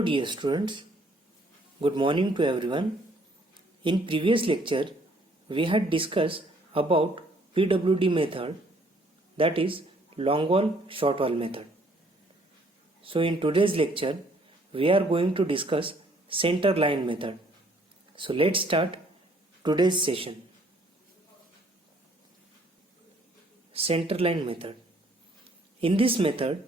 Hello dear students, good morning to everyone. In previous lecture, we had discussed about PWD method, that is long wall short wall method. So in today's lecture, we are going to discuss center line method. So let's start today's session. Center line method. In this method,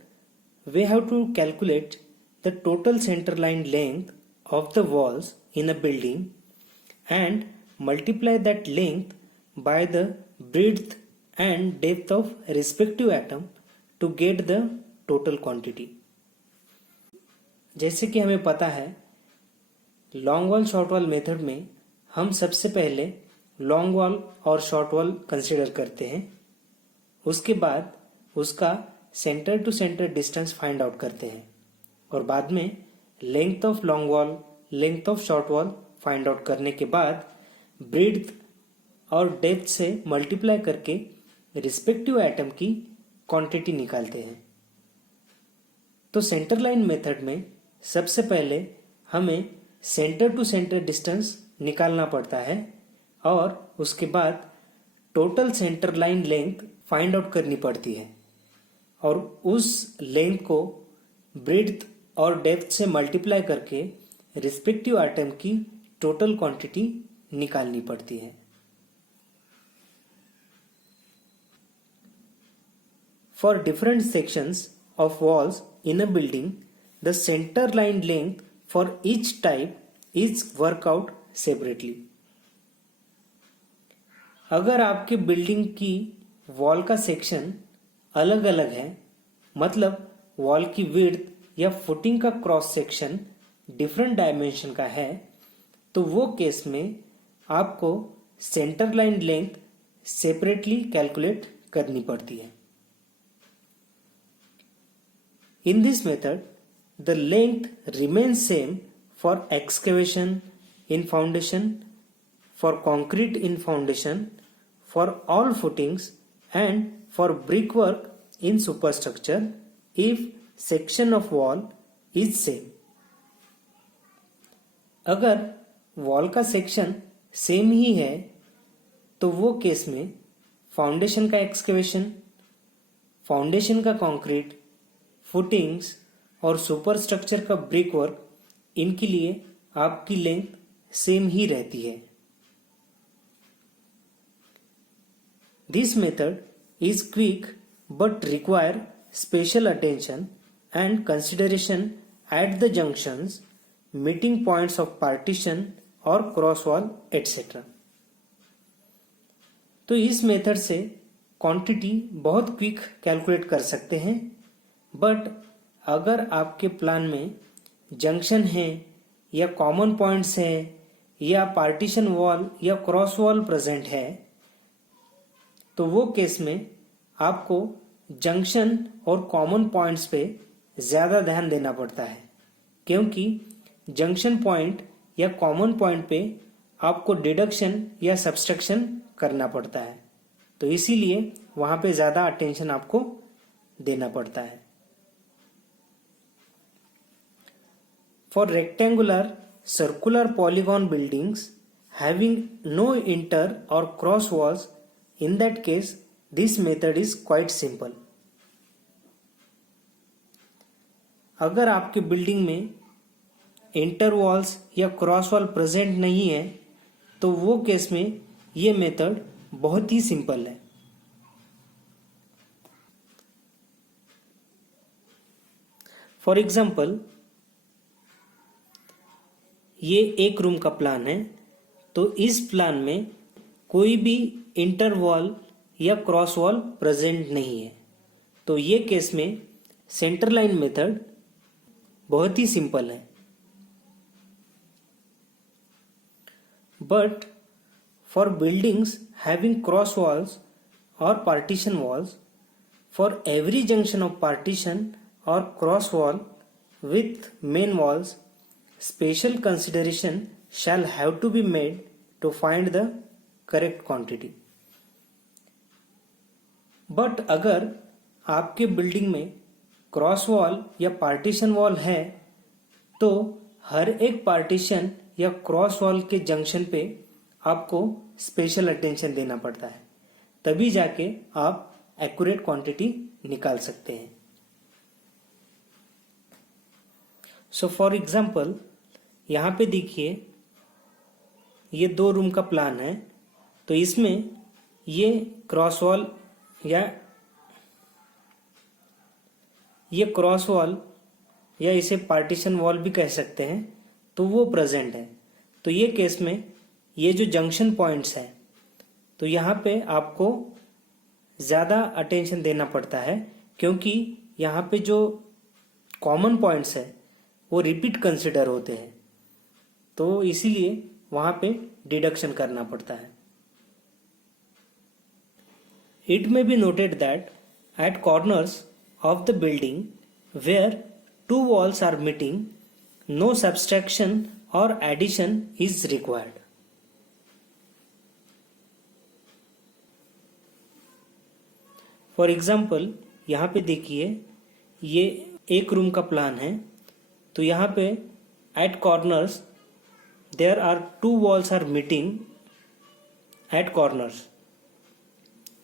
we have to calculate the total center line length of the walls in a building and multiply that length by the breadth and depth of respective atom to get the total quantity. जैसे कि हमें पता है long wall short wall method में हम सबसे पहले long wall और शॉर्ट वॉल कंसीडर करते हैं, उसके बाद उसका centre to centre distance find out करते हैं और बाद में length of long wall length of short wall find out करने के बाद ब्रेड्थ और डेप्थ से मल्टीप्लाई करके रिस्पेक्टिव एटम की क्वांटिटी निकालते हैं. तो सेंटर लाइन मेथड में सबसे पहले हमें सेंटर टू सेंटर डिस्टेंस निकालना पड़ता है और उसके बाद total centre line length find out करनी पड़ती है और उस लेंथ को ब्रेड्थ और डेप्थ से मल्टीप्लाई करके रिस्पेक्टिव आइटम की टोटल क्वांटिटी निकालनी पड़ती है. For different sections of walls in a building the centre line length for each type is workout separately. अगर आपके बिल्डिंग की वॉल का सेक्शन अलग अलग है, मतलब वॉल की विड्थ या फुटिंग का क्रॉस सेक्शन डिफरेंट डायमेंशन का है, तो वो केस में आपको centre line length separately calculate करनी पड़ती है. In this method the length remains same for excavation in foundation, for concrete in foundation, for all footings and for brickwork in superstructure if section of wall is same. अगर wall का section same ही है तो वो case में foundation का excavation, foundation का concrete, footings और superstructure का ब्रिक वर्क, इनके लिए आपकी लेंथ सेम ही रहती है. This method is quick but require special attention and consideration at the junctions, meeting points of partition or cross wall etc. तो इस मेथड से क्वांटिटी बहुत क्विक कैलकुलेट कर सकते हैं, बट अगर आपके प्लान में जंक्शन है या कॉमन पॉइंट्स है या पार्टीशन वॉल या क्रॉस वॉल प्रेजेंट है, तो वो केस में आपको जंक्शन और कॉमन पॉइंट्स पे ज़्यादा ध्यान देना पड़ता है, क्योंकि जंक्शन पॉइंट या कॉमन पॉइंट पे आपको डिडक्शन या सब्सट्रैक्शन करना पड़ता है, तो इसीलिए वहाँ पे ज़्यादा अटेंशन आपको देना पड़ता है. For rectangular circular polygon buildings having no inter और cross walls, in that case this method is quite simple. अगर आपके बिल्डिंग में इंटर वॉल्स या क्रॉस वॉल प्रेजेंट नहीं है तो वो केस में ये मेथड बहुत ही सिंपल है. फॉर एग्जाम्पल ये एक रूम का प्लान है, तो इस प्लान में कोई भी इंटर वॉल या क्रॉस वॉल प्रेजेंट नहीं है, तो ये केस में सेंटर लाइन मेथड बहुत ही सिंपल है. But for buildings having cross walls और partition walls, for every junction of partition और cross wall with main walls, special consideration shall have to be made to find the correct quantity. But अगर आपके building में cross wall या partition wall है तो हर एक partition या cross wall के जंक्शन पे आपको स्पेशल अटेंशन देना पड़ता है, तभी जाके आप एक्यूरेट क्वांटिटी निकाल सकते हैं। सो फॉर एग्जाम्पल यहाँ पे देखिए, ये 2 रूम का प्लान है। तो इसमें ये क्रॉस वॉल या इसे पार्टीशन वॉल भी कह सकते हैं, तो वो प्रेजेंट है। तो ये केस में ये जो जंक्शन पॉइंट्स है, तो यहाँ पे आपको ज़्यादा अटेंशन देना पड़ता है, क्योंकि यहाँ पे जो कॉमन पॉइंट्स है वो रिपीट कंसिडर होते हैं, तो इसीलिए वहाँ पे डिडक्शन करना पड़ता है। It may be noted that at corners of the building where 2 walls are meeting, no subtraction or addition is required. For example, यहाँ पे देखिए, ये एक रूम का प्लान है। तो यहाँ पे at corners there are 2 walls are meeting at corners.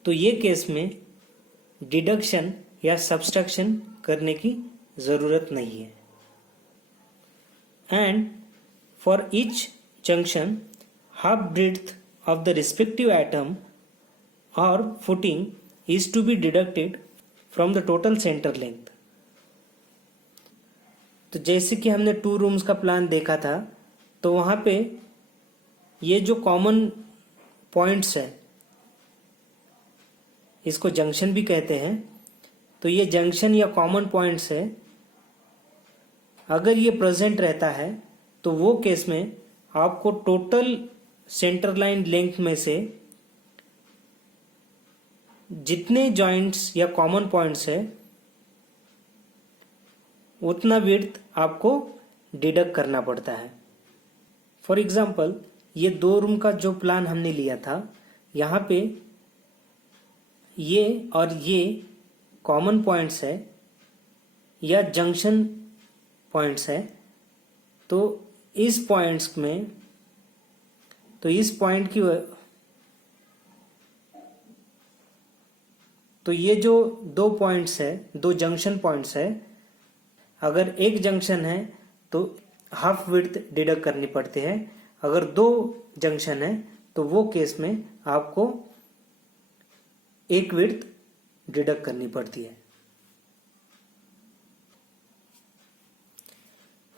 तो ये केस में डिडक्शन या सब्सट्रैक्शन करने की ज़रूरत नहीं है। And for each junction half breadth of the respective item और footing is to be deducted from the total centre length. तो जैसे कि हमने 2 रूम्स का प्लान देखा था, तो वहाँ पे ये जो कॉमन पॉइंट्स है, इसको जंक्शन भी कहते हैं। तो ये जंक्शन या कॉमन पॉइंट्स है, अगर ये प्रेजेंट रहता है तो वो केस में आपको टोटल सेंटर लाइन लेंथ में से जितने जॉइंट्स या कॉमन पॉइंट्स है उतना विड्थ आपको डिडक्ट करना पड़ता है। फॉर एग्जाम्पल, ये 2 रूम का जो प्लान हमने लिया था, यहाँ पे ये और ये कॉमन पॉइंट्स है या जंक्शन पॉइंट्स है। तो इस पॉइंट्स में, तो इस पॉइंट की, तो ये जो 2 पॉइंट्स है, 2 जंक्शन पॉइंट्स है, अगर एक जंक्शन है तो हाफ विड्थ डिडक्ट करनी पड़ती है। अगर 2 जंक्शन है तो वो केस में आपको एक विड्थ डिडक्ट करनी पड़ती है।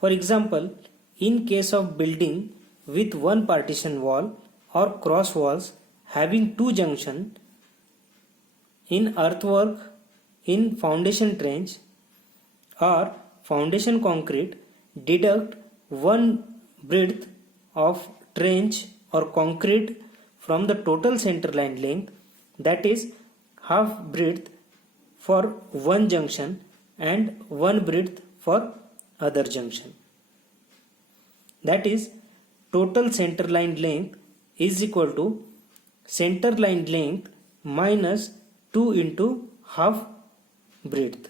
For example, in case of building with 1 partition wall और cross walls having 2 junction in earthwork in foundation trench और foundation concrete, deduct 1 breadth of trench or concrete from the total center line length, that is half breadth for one junction and 1 breadth for other junction. That is, total center line length is equal to center line length minus 2 into half breadth.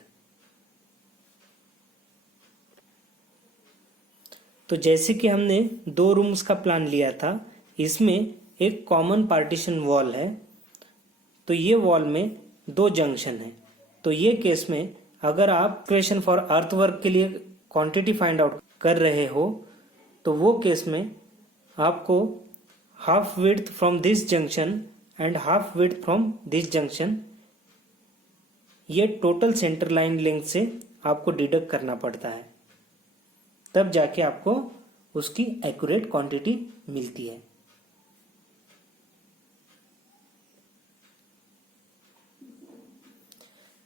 तो जैसे कि हमने 2 rooms का plan लिया था, इसमें एक common partition wall है। तो ये वॉल में 2 जंक्शन है। तो ये केस में अगर आप इक्वेशन फॉर अर्थवर्क के लिए क्वांटिटी फाइंड आउट कर रहे हो, तो वो केस में आपको half width from this junction and half width from this junction, ये टोटल सेंटर लाइन लेंथ से आपको डिडक्ट करना पड़ता है, तब जाके आपको उसकी एक्यूरेट क्वांटिटी मिलती है।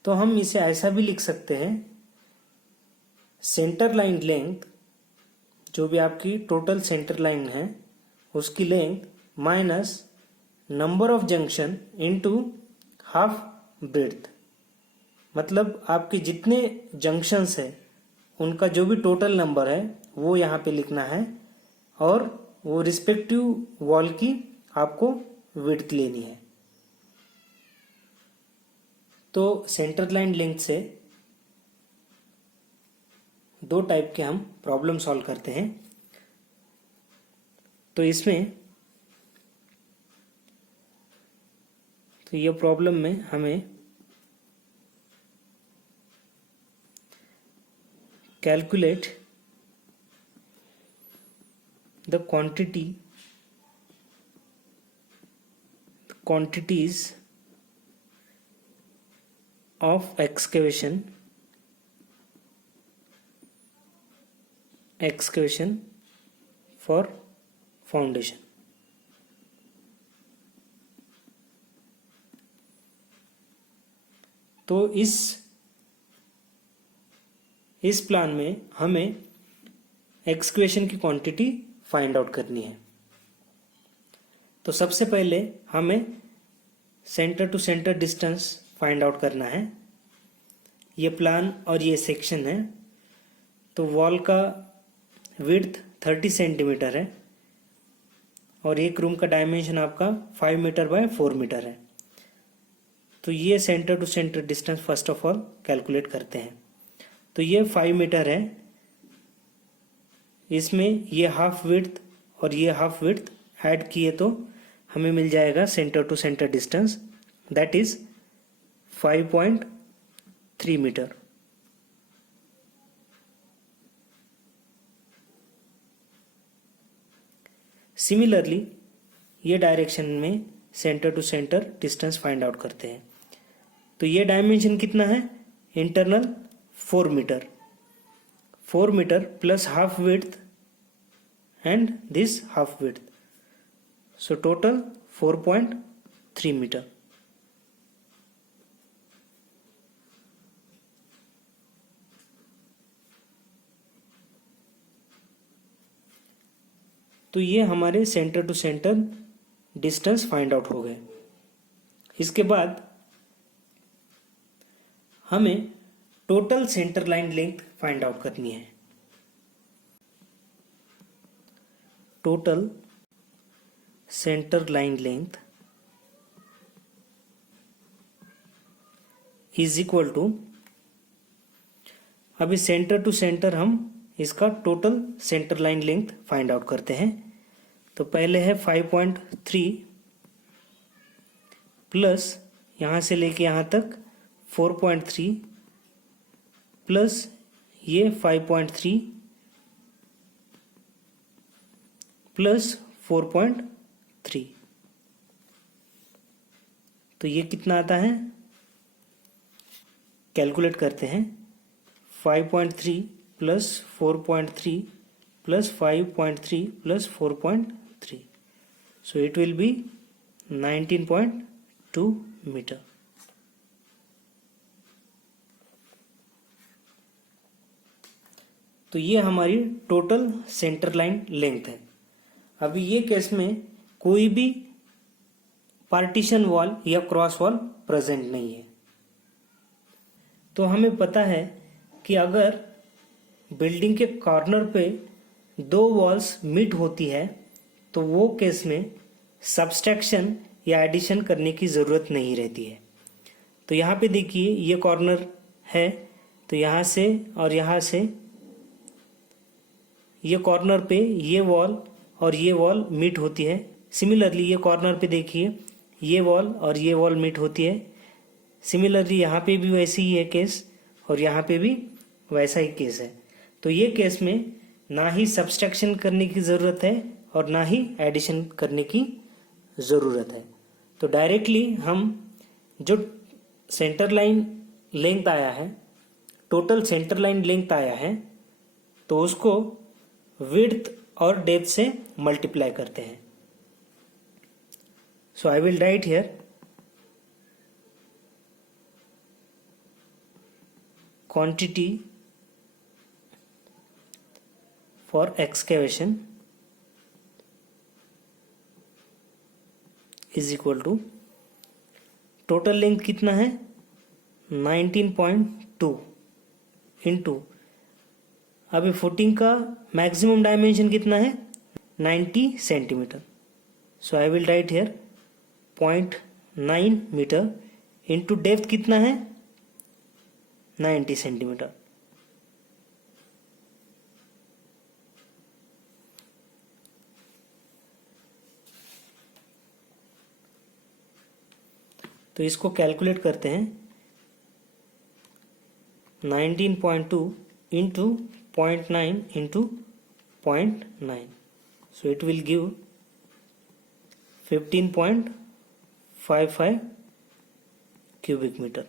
तो हम इसे ऐसा भी लिख सकते हैं, सेंटर लाइन लेंथ, जो भी आपकी टोटल सेंटर लाइन है उसकी length minus number of junction into half breadth. मतलब आपके जितने जंक्शंस है उनका जो भी टोटल नंबर है वो यहाँ पे लिखना है, और वो रिस्पेक्टिव वॉल की आपको विड्थ लेनी है। तो सेंटर लाइन लेंथ से दो टाइप के हम प्रॉब्लम सॉल्व करते हैं। तो इसमें तो ये प्रॉब्लम में हमें calculate the quantities of excavation for foundation। तो इस प्लान में हमें एक्सक्वेशन की क्वांटिटी फाइंड आउट करनी है। तो सबसे पहले हमें centre to centre distance find out करना है। ये प्लान और ये सेक्शन है। तो वॉल का विड्थ 30 सेंटीमीटर है और एक रूम का डायमेंशन आपका 5 मीटर बाय 4 मीटर है। तो ये centre to centre distance first of all calculate करते हैं। तो ये 5 मीटर है, इसमें ये हाफ विड्थ और ये हाफ विड्थ ऐड किए तो हमें मिल जाएगा centre to centre distance, that is 5.3 metre. Similarly ये डायरेक्शन में centre to centre distance find out करते हैं। तो ये डायमेंशन कितना है, internal 4 metre, 4 metre plus half width and this half width, so total 4.3 metre. तो ये हमारे centre to centre distance find out हो गए। इसके बाद हमें total centre line length find out करनी है। Total centre line length is equal to, अभी सेंटर टू सेंटर हम इसका total centre line length find out करते हैं। तो पहले है 5.3 प्लस यहाँ से लेके यहाँ तक 4.3 प्लस ये 5.3 प्लस 4.3, तो ये कितना आता है, कैलकुलेट करते हैं। 5.3 plus 4.3 plus 5.3 plus 4.3, so it will be 19.2 metre. तो ये हमारी टोटल सेंटर लाइन लेंथ है। अभी ये केस में कोई भी पार्टीशन वॉल या क्रॉस वॉल प्रेजेंट नहीं है। तो हमें पता है कि अगर बिल्डिंग के कॉर्नर पे दो वॉल्स मीट होती है तो वो केस में सब्सट्रैक्शन या एडिशन करने की ज़रूरत नहीं रहती है। तो यहाँ पे देखिए ये कॉर्नर है, तो यहाँ से और यहाँ से ये कॉर्नर पे ये वॉल और ये वॉल मीट होती है। सिमिलरली ये कॉर्नर पे देखिए ये वॉल और ये वॉल मीट होती है। सिमिलरली यहाँ पे भी वैसे ही है केस और यहाँ पे भी वैसा ही केस है। तो ये केस में ना ही सब्सट्रैक्शन करने की ज़रूरत है और ना ही एडिशन करने की ज़रूरत है। तो डायरेक्टली हम जो सेंटर लाइन लेंथ आया है, टोटल सेंटर लाइन लेंथ आया है, तो उसको विड्थ और डेप्थ से मल्टीप्लाई करते हैं। So I will write here quantity for excavation is equal to, total length कितना है 19.2 इंटू, अभी फुटिंग का मैक्सिमम डायमेंशन कितना है 90 centimetre. So I will write here 0.9 metre into depth कितना है 90 सेंटीमीटर। तो इसको कैलकुलेट करते हैं 19.2 into 0.9 into 0.9, so it will give 15.55 cubic metre.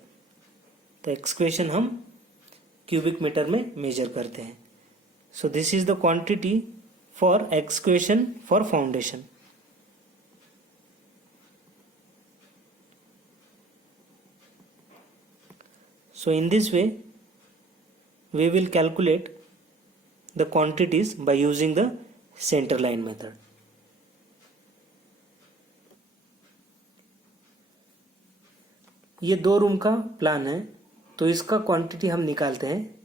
तो एक्सक्वेशन हम क्यूबिक मीटर में मेजर करते हैं। So this is the quantity for excavation for foundation. So in this way we will calculate the quantities by using the center line method. ये 2 room का plan है, तो इसका क्वांटिटी हम निकालते हैं।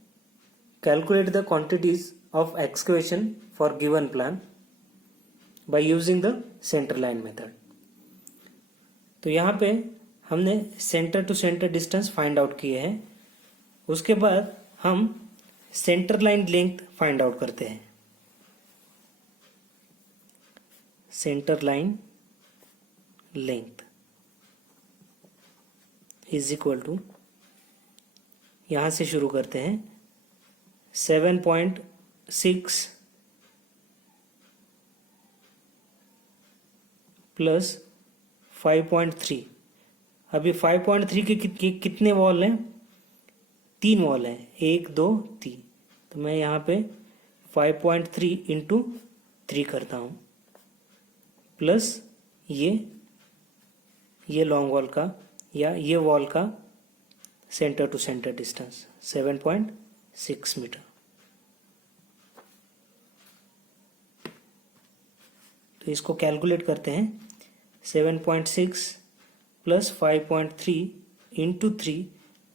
Calculate the quantities of excavation for given plan by using the centre line method. तो यहाँ पे हमने centre to centre distance find out किए हैं। उसके बाद हम centre line length find out करते हैं। Centre line length is equal to, यहां से शुरू करते हैं 7.6 प्लस 5.3। अभी 5.3 के कितने वॉल हैं? 3 वॉल हैं, 1 2 3। तो मैं यहाँ पे 5.3 इंटू 3 करता हूँ, प्लस ये लॉन्ग वॉल का या ये वॉल का centre to centre distance 7.6 metre. तो इसको कैलकुलेट करते हैं 7.6 प्लस 5.3 इंटू 3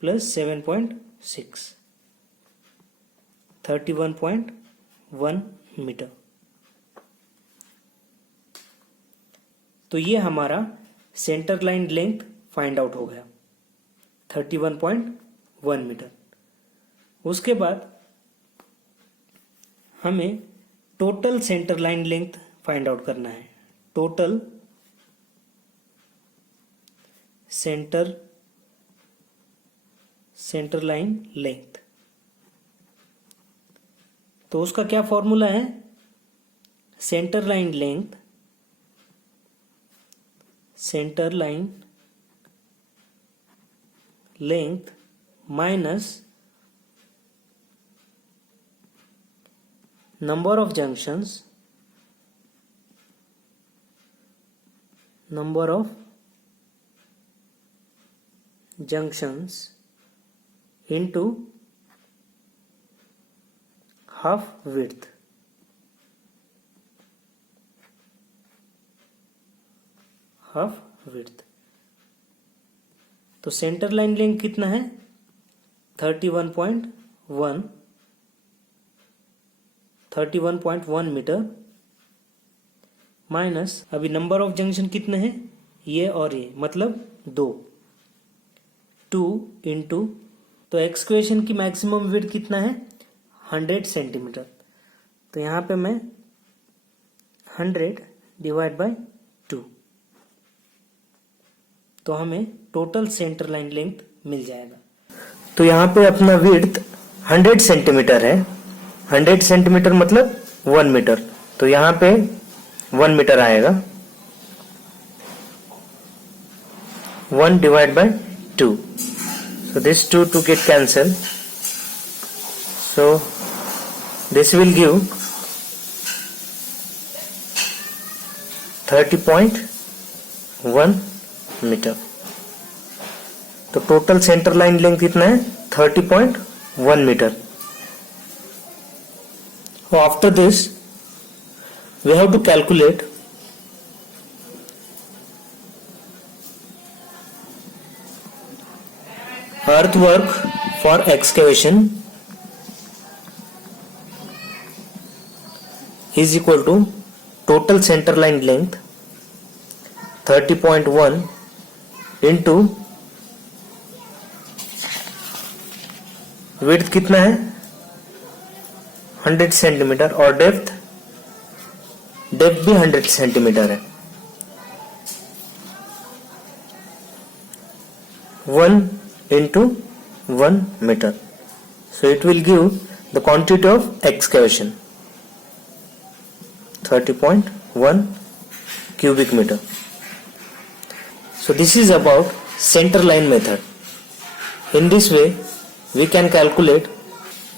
प्लस 7.6, 31.1 मीटर। तो ये हमारा centre line length find out हो गया 31.1 मीटर। उसके बाद हमें total centre line length find out करना है। टोटल सेंटर लाइन लेंथ, तो उसका क्या फॉर्मूला है? Centre line length minus number of junctions into half width। तो सेंटर लाइन लेंथ कितना है? 31.1 मीटर माइनस अभी नंबर ऑफ जंक्शन कितने हैं? ये और ये, मतलब 2 इंटू, तो एक्सक्वेशन की मैक्सिमम विड्थ कितना है? 100 सेंटीमीटर। तो यहाँ पे मैं 100 डिवाइड बाय 2, तो हमें टोटल सेंटर लाइन लेंथ मिल जाएगा। तो यहाँ पे अपना विड्थ 100 सेंटीमीटर है। 100 सेंटीमीटर मतलब 1 मीटर, तो यहाँ पे 1 मीटर आएगा। 1 divide by 2, so this 2 to get cancelled, so this will give 30.1 metre. तो टोटल सेंटर लाइन लेंथ कितना है? 30.1 metre. After this we have to calculate earthwork for excavation is equal to total center line length 30.1 into width कितना है? 100 centimetre और depth भी 100 centimetre है। 1 into 1 meter. So it will give the quantity of excavation 30.1 cubic meter. So this is about center line method. In this way we can calculate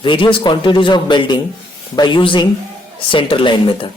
various quantities of building by using center line method.